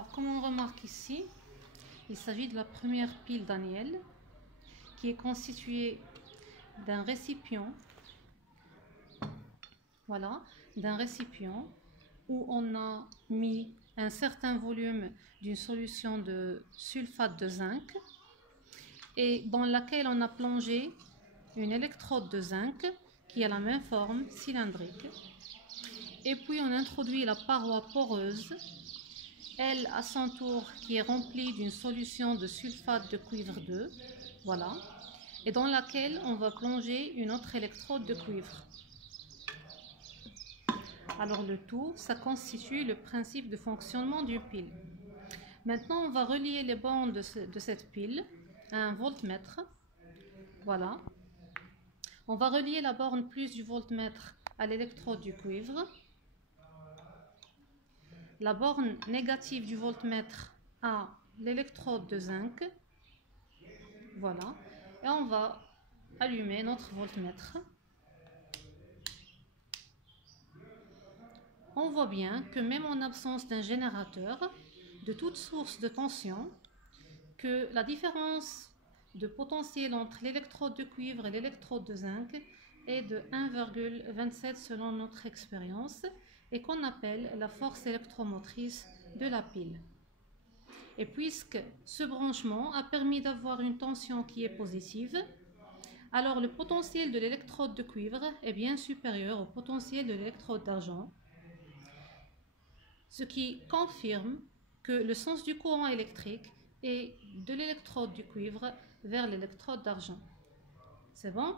Alors, comme on remarque ici, il s'agit de la première pile Daniel qui est constituée d'un récipient, voilà, d'un récipient où on a mis un certain volume d'une solution de sulfate de zinc et dans laquelle on a plongé une électrode de zinc qui a la même forme cylindrique. Et puis on introduit la paroi poreuse, elle à son tour qui est remplie d'une solution de sulfate de cuivre 2, voilà, et dans laquelle on va plonger une autre électrode de cuivre. Alors le tout, ça constitue le principe de fonctionnement d'une pile. Maintenant, on va relier les bornes de cette pile à un voltmètre. Voilà. On va relier la borne plus du voltmètre à l'électrode du cuivre. La borne négative du voltmètre à l'électrode de zinc. Voilà. Et on va allumer notre voltmètre. On voit bien que même en absence d'un générateur, de toute source de tension, que la différence de potentiel entre l'électrode de cuivre et l'électrode de zinc est de 1,27 selon notre expérience et qu'on appelle la force électromotrice de la pile. Et puisque ce branchement a permis d'avoir une tension qui est positive, alors le potentiel de l'électrode de cuivre est bien supérieur au potentiel de l'électrode d'argent, ce qui confirme que le sens du courant électrique est de l'électrode du cuivre vers l'électrode d'argent. C'est bon?